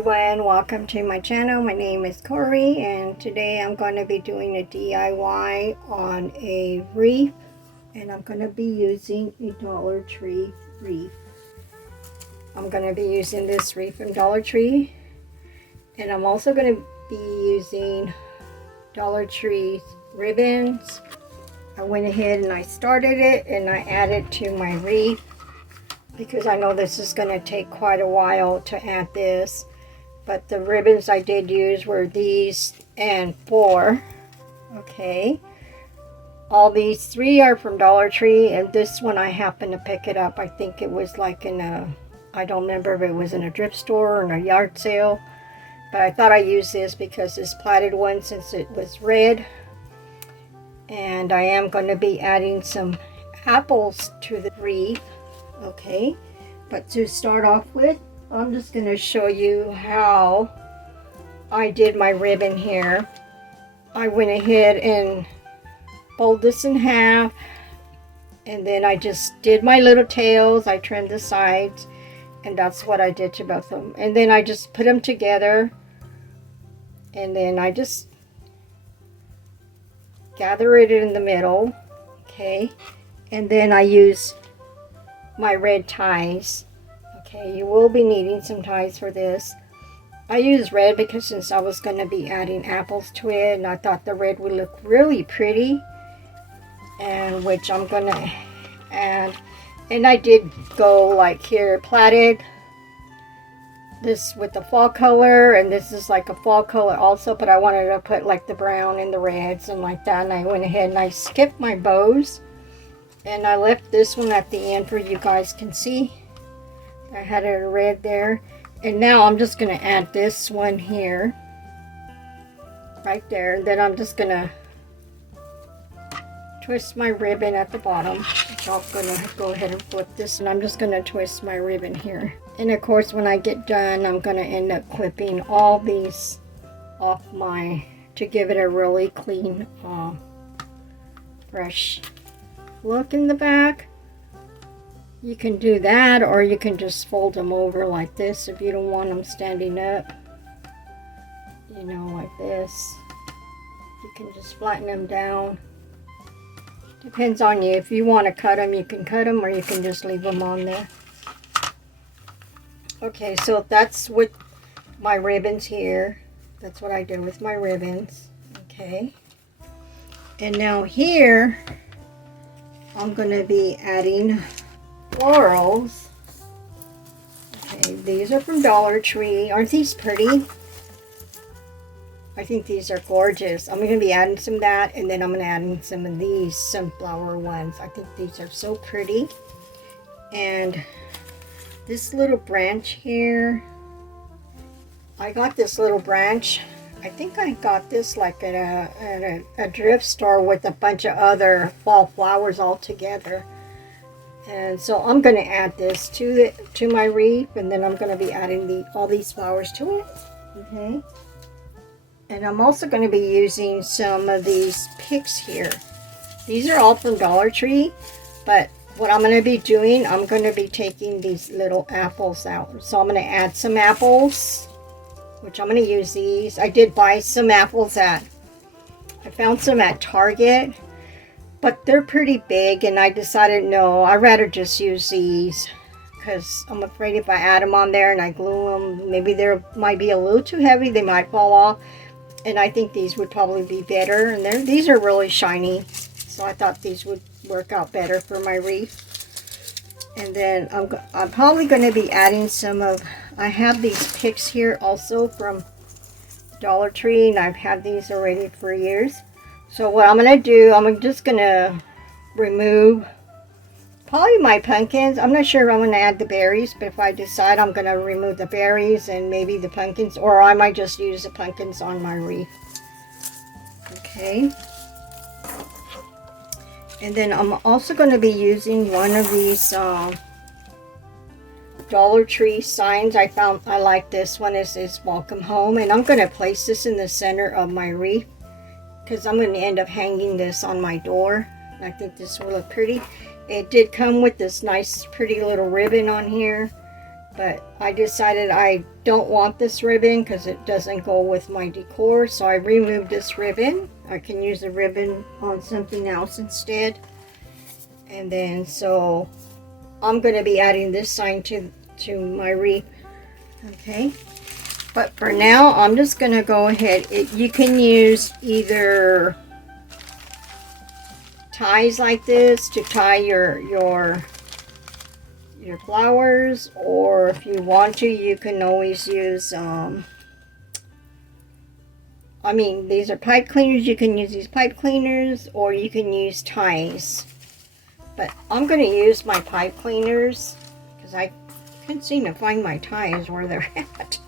everyone, welcome to my channel. My name is Corey and today I'm going to be doing a DIY on a wreath, and I'm going to be using a Dollar Tree wreath. I'm going to be using this wreath from Dollar Tree, and I'm also going to be using Dollar Tree ribbons. I went ahead and I started it and I added to my wreath, because I know this is going to take quite a while to add this. But the ribbons I did use were these and 4. Okay. All these 3 are from Dollar Tree, and this one I happened to pick it up. I think it was like in a, I don't remember if it was in a thrift store or in a yard sale. But I thought I used this because this platted one, since it was red. And I am going to be adding some apples to the wreath. Okay, but to start off with, I'm just going to show you how I did my ribbon here. I went ahead and folded this in half, and then I just did my little tails. I trimmed the sides, and that's what I did to both of them. And then I just put them together, and then I just gather it in the middle. Okay, and then I use my red ties. Okay, you will be needing some ties for this. I use red because since I was going to be adding apples to it, and I thought the red would look really pretty, and which I'm going to add. And I did go like here, platted this with the fall color, and this is like a fall color also, but I wanted to put like the brown and the reds and like that, and I went ahead and I skipped my bows. And I left this one at the end for you guys can see. I had it red there. And now I'm just going to add this one here. Right there. And then I'm just going to twist my ribbon at the bottom. So I'm going to go ahead and flip this. And I'm just going to twist my ribbon here. And of course when I get done, I'm going to end up clipping all these off to give it a really clean, fresh look in the back. You can do that, or you can just fold them over like this if you don't want them standing up, you know, like this. You can just flatten them down. Depends on you. If you want to cut them, you can cut them, or you can just leave them on there. Okay, so that's with my ribbons here. That's what I did with my ribbons. Okay, and now here I'm going to be adding florals. Okay, these are from Dollar Tree. Aren't these pretty? I think these are gorgeous. I'm going to be adding some of that, and then I'm going to add in some of these sunflower ones. I think these are so pretty. And this little branch here, I got this little branch. I think I got this like at a thrift store with a bunch of other fall flowers all together. And so I'm going to add this to my wreath, and then I'm going to be adding all these flowers to it. Okay. And I'm also going to be using some of these picks here. These are all from Dollar Tree, but what I'm going to be doing, I'm going to be taking these little apples out. So I'm going to add some apples, which I'm going to use these. I did buy some apples I found some at Target, but they're pretty big, and I decided no, I'd rather just use these, because I'm afraid if I add them on there and I glue them, maybe they might be a little too heavy, they might fall off, and I think these would probably be better. And these are really shiny, so I thought these would work out better for my wreath. And then I'm probably going to be adding some of, I have these picks here also from Dollar Tree, and I've had these already for years. So what I'm going to do, I'm just going to remove probably my pumpkins. I'm not sure if I'm going to add the berries, but if I decide, I'm going to remove the berries and maybe the pumpkins, or I might just use the pumpkins on my wreath. Okay. And then I'm also going to be using one of these Dollar Tree signs. I like this one. It says welcome home, and I'm going to place this in the center of my wreath because I'm going to end up hanging this on my door. I think this will look pretty. It did come with this nice pretty little ribbon on here, but I decided I don't want this ribbon because it doesn't go with my decor, so I removed this ribbon. I can use the ribbon on something else instead. And then so I'm going to be adding this sign to my wreath. Okay, but for now I'm just going to go ahead. You can use either ties like this to tie your flowers, or if you want to, you can always use I mean, these are pipe cleaners. You can use these pipe cleaners, or you can use ties. But I'm going to use my pipe cleaners because I can't seem to find my ties where they're at.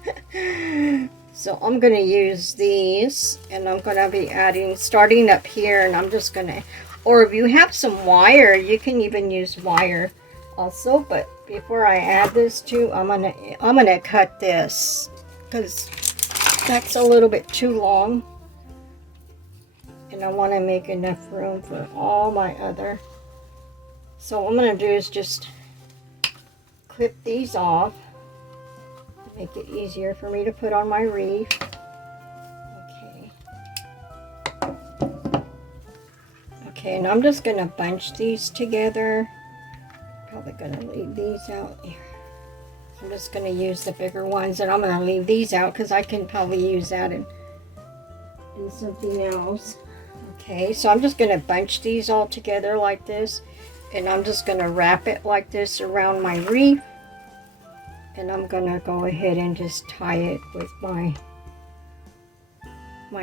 So I'm going to use these, and I'm going to be adding, starting up here, and I'm just going to, or if you have some wire, you can even use wire also. But before I add this too, I'm gonna cut this because that's a little bit too long, and I want to make enough room for all my other. So what I'm going to do is just clip these off, make it easier for me to put on my wreath. Okay, and I'm just going to bunch these together. Probably going to leave these out here. I'm just going to use the bigger ones, and I'm going to leave these out because I can probably use that in something else. Okay, so I'm just going to bunch these all together like this, and I'm just going to wrap it like this around my wreath, and I'm going to go ahead and just tie it with my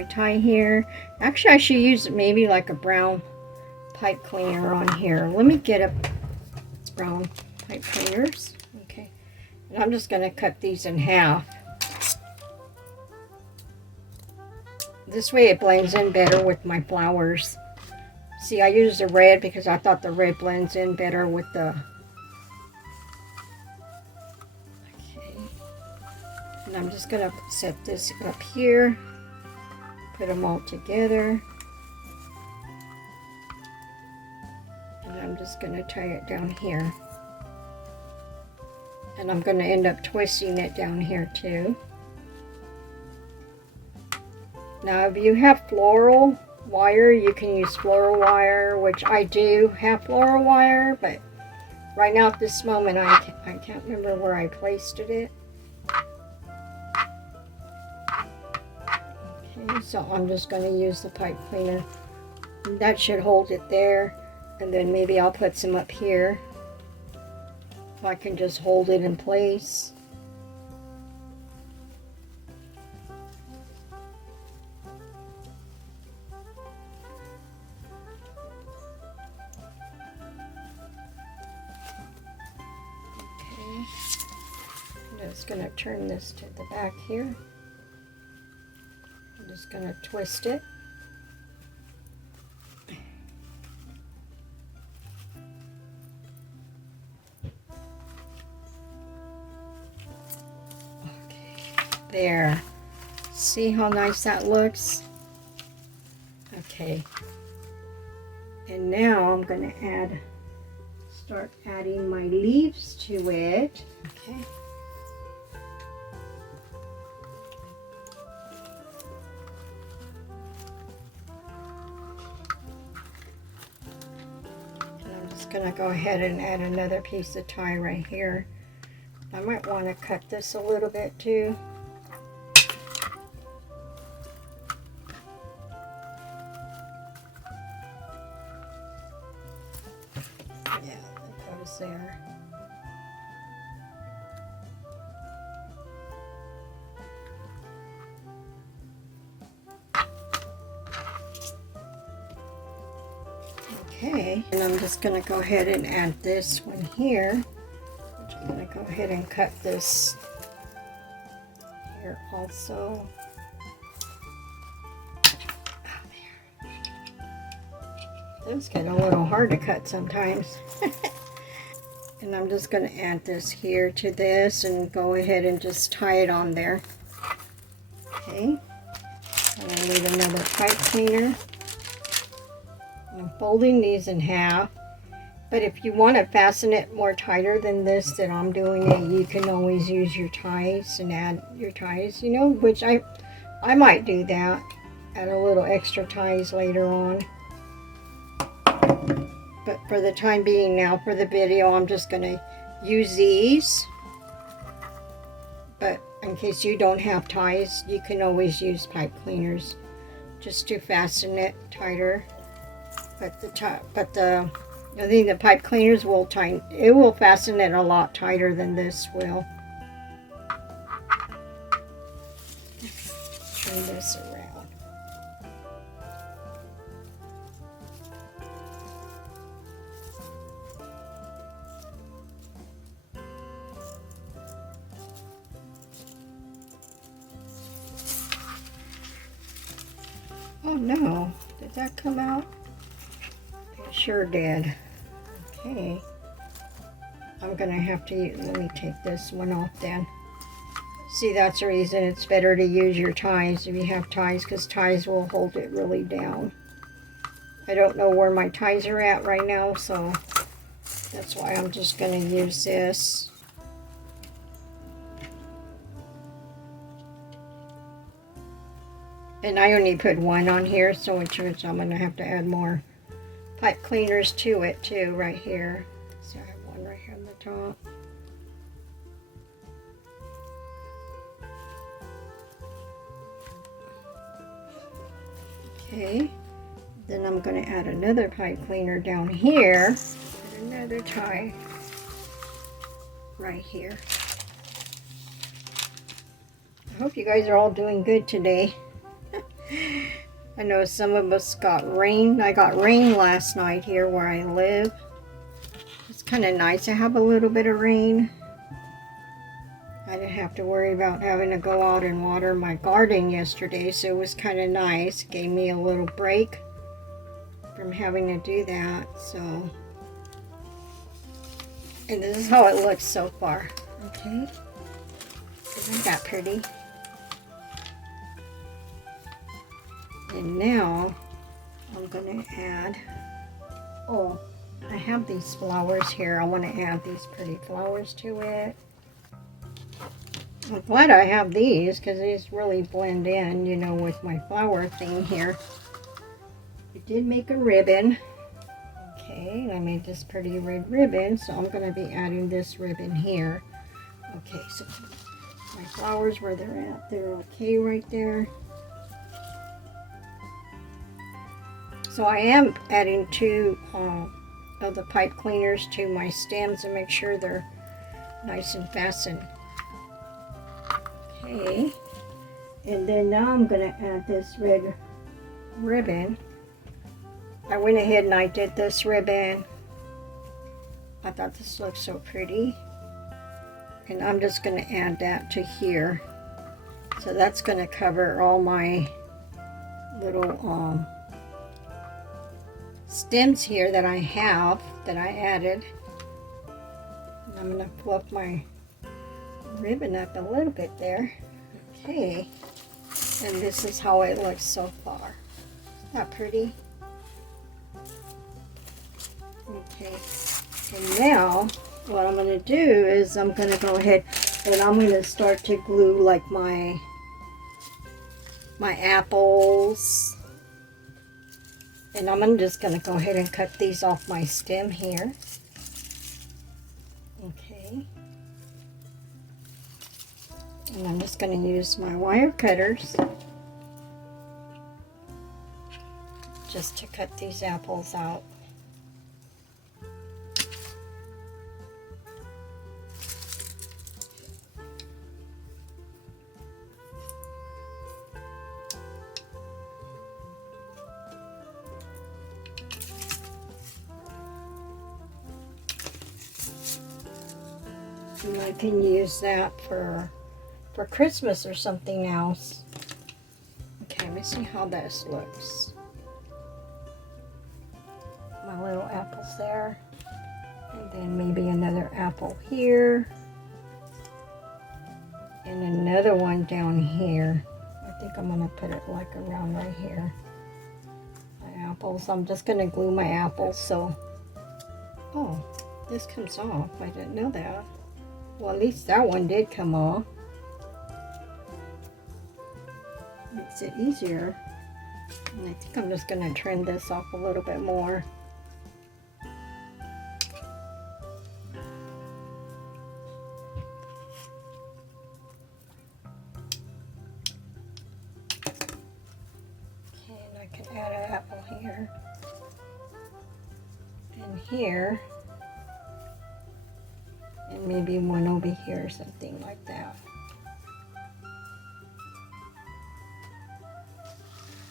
tie here. Actually, I should use maybe like a brown pipe cleaner on here. Let me get a brown pipe cleaners. Okay, and I'm just going to cut these in half. This way it blends in better with my flowers. See, I used the red because I thought the red blends in better with the... Okay. And I'm just going to set this up here. Put them all together. And I'm just going to tie it down here. And I'm going to end up twisting it down here too. Now, if you have floral wire, you can use floral wire, which I do have floral wire, but right now at this moment I can't remember where I placed it. Okay, so I'm just going to use the pipe cleaner. That should hold it there, and then maybe I'll put some up here so I can just hold it in place. I'm just going to turn this to the back here. I'm just going to twist it. Okay, there. See how nice that looks? Okay. And now I'm going to start adding my leaves to it. Okay. Gonna go ahead and add another piece of tie right here. I might want to cut this a little bit too. Yeah, that goes there. Okay, and I'm just going to go ahead and add this one here. Which I'm going to go ahead and cut this here also. Oh, there. Those get a little hard to cut sometimes. And I'm just going to add this here to this and go ahead and just tie it on there. Okay, and I need another pipe cleaner. I'm folding these in half, But if you want to fasten it more tighter than this that I'm doing it, you can always use your ties and add your ties, you know, which I might do that. Add a little extra ties later on. But for the time being now, for the video, I'm just going to use these. But in case you don't have ties, you can always use pipe cleaners just to fasten it tighter. But I think the pipe cleaners will tighten. It will fasten it a lot tighter than this will. Turn this around. Oh no, did that come out? It sure did. Okay. I'm gonna have to, let me take this one off then. See, that's the reason it's better to use your ties if you have ties, because ties will hold it really down. I don't know where my ties are at right now, so that's why I'm just gonna use this. And I only put one on here, so which means I'm going to have to add more pipe cleaners to it too, right here. So I have one right here on the top. Okay, then I'm going to add another pipe cleaner down here, and another tie right here. I hope you guys are all doing good today. I know some of us got rain. I got rain last night here where I live. It's kind of nice to have a little bit of rain. I didn't have to worry about having to go out and water my garden yesterday, so it was kind of nice. It gave me a little break from having to do that. So, and this is how it looks so far. Okay, isn't that pretty? And now I'm going to add, oh, I have these flowers here. I want to add these pretty flowers to it. I'm glad I have these because these really blend in, you know, with my flower thing here. I did make a ribbon. Okay, I made this pretty red ribbon, so I'm going to be adding this ribbon here. Okay, so my flowers, where they're at, they're okay right there. So I am adding two of the pipe cleaners to my stems to make sure they're nice and fastened. Okay, and then now I'm going to add this red ribbon. I went ahead and I did this ribbon. I thought this looked so pretty. And I'm just going to add that to here. So that's going to cover all my little stems here that I have, that I added. And I'm going to fluff my ribbon up a little bit there. Okay, and this is how it looks so far. Isn't that pretty? Okay, and now what I'm going to do is I'm going to go ahead and I'm going to start to glue like my apples. And I'm just going to go ahead and cut these off my stem here. Okay. And I'm just going to use my wire cutters just to cut these apples out. And I can use that for Christmas or something else. Okay, let me see how this looks. My little apples there. And then maybe another apple here. And another one down here. I think I'm going to put it like around right here. My apples. I'm just going to glue my apples so Oh, this comes off. I didn't know that. Well, at least that one did come off. Makes it easier. And I think I'm just going to trim this off a little bit more. Okay, and I can add an apple here. And here. And maybe one over here or something like that.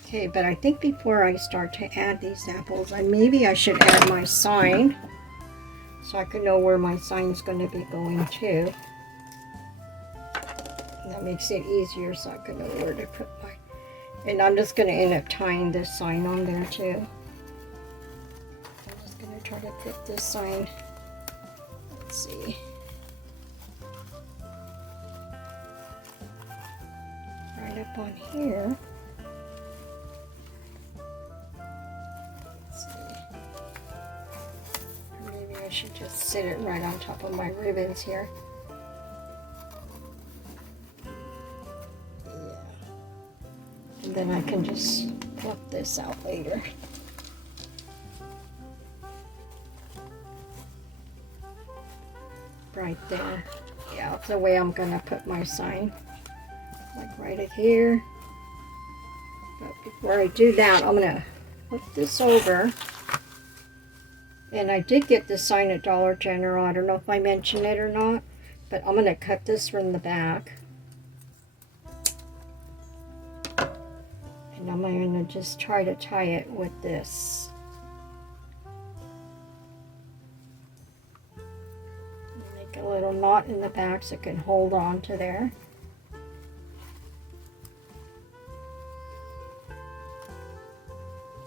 Okay, but I think before I start to add these apples, maybe I should add my sign so I can know where my sign's going to be going to. And that makes it easier so I can know where to put my... And I'm just going to end up tying this sign on there too. I'm just going to try to put this sign, let's see. Right up on here. I should just sit it right on top of my ribbons here. Yeah. And then I can just pluck this out later. Right there. Yeah, that's the way I'm gonna put my sign. Like right here. But before I do that, I'm gonna flip this over. And I did get this sign at Dollar General. I don't know if I mentioned it or not, but I'm going to cut this from the back. And I'm going to just try to tie it with this. Make a little knot in the back so it can hold on to there.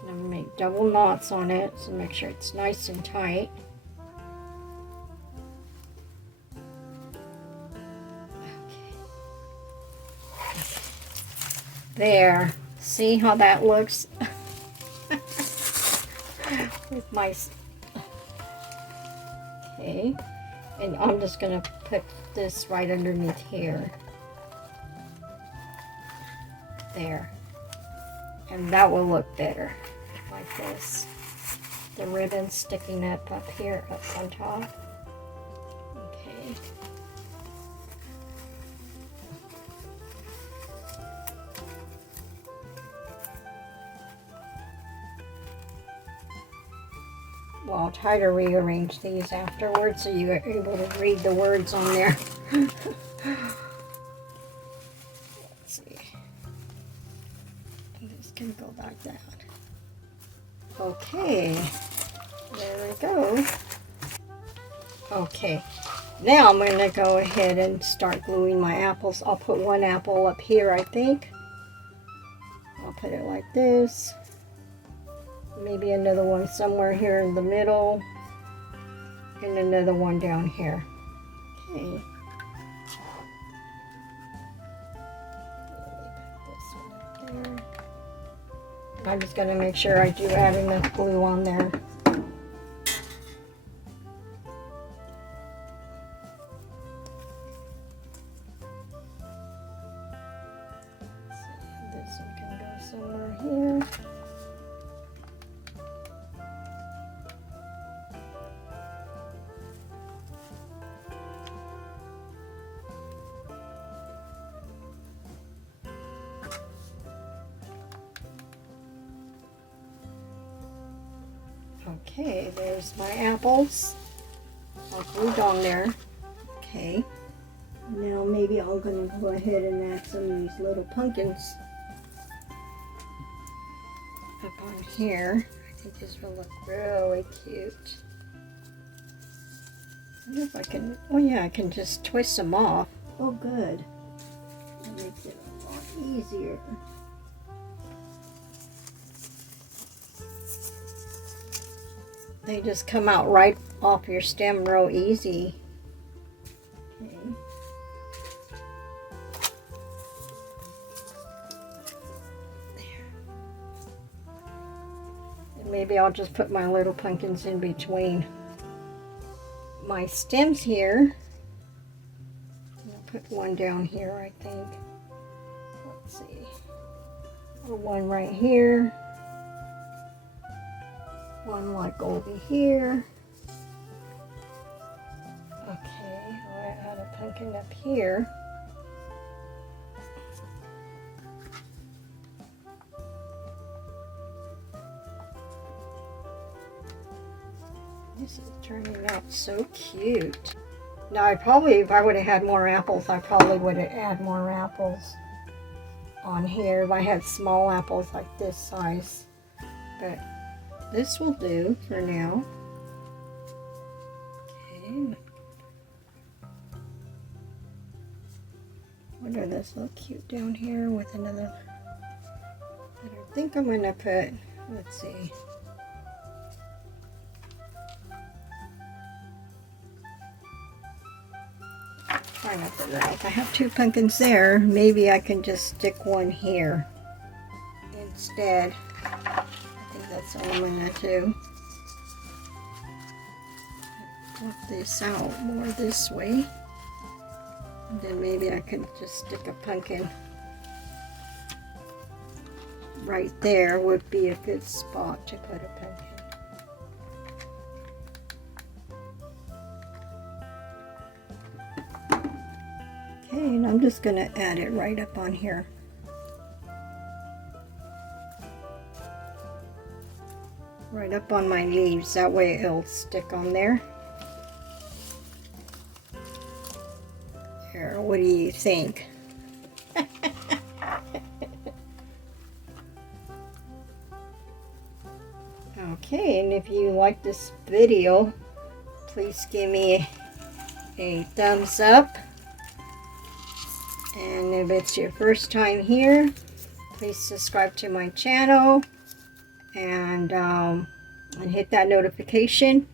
I'm going to make double knots on it, so make sure it's nice and tight. Okay. There. See how that looks? With my... Okay. And I'm just going to put this right underneath here. There. And that will look better. Like this. The ribbon sticking up here, up on top. Okay. Well, I'll try to rearrange these afterwards so you are able to read the words on there. Let's see. This can go like that. Okay, there we go. Okay, now I'm going to go ahead and start gluing my apples. I'll put one apple up here, I think. I'll put it like this. Maybe another one somewhere here in the middle. And another one down here. Okay. I'm just going to make sure I do add enough glue on there. This one can go somewhere here. Okay, there's my apples all glued on there. Okay, now maybe I'm going to go ahead and add some of these little pumpkins up on here. I think this will look really cute. I wonder if I can, oh yeah, I can just twist them off. Oh good, that makes it a lot easier. They just come out right off your stem real easy. Okay. There. And maybe I'll just put my little pumpkins in between. my stems here. I'll put one down here, I think. Let's see. Or one right here. One like over here. Okay, I'll add a pumpkin up here. This is turning out so cute. Now if I would have had more apples, I probably would have added more apples on here if I had small apples like this size. But this will do for now. Okay. Wonder this look cute down here with another. I think I'm gonna put, let's see. Trying to figure out if I have two pumpkins there, maybe I can just stick one here instead. I think that's all I'm gonna do. Flip this out more this way. And then maybe I can just stick a pumpkin right there would be a good spot to put a pumpkin. Okay, and I'm just going to add it right up on here. Right up on my leaves, that way it'll stick on there. Here, what do you think? Okay, and if you like this video, please give me a thumbs up. And if it's your first time here, please subscribe to my channel and hit that notification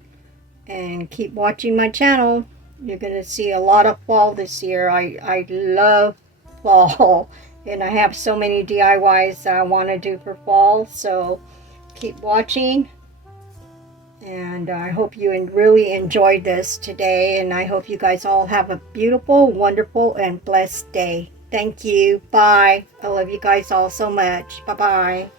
and keep watching my channel. You're going to see a lot of fall this year. I love fall and I have so many DIYs that I want to do for fall, so keep watching. And I hope you really enjoyed this today, and I hope you guys all have a beautiful, wonderful, and blessed day. Thank you. Bye. I love you guys all so much. Bye-bye.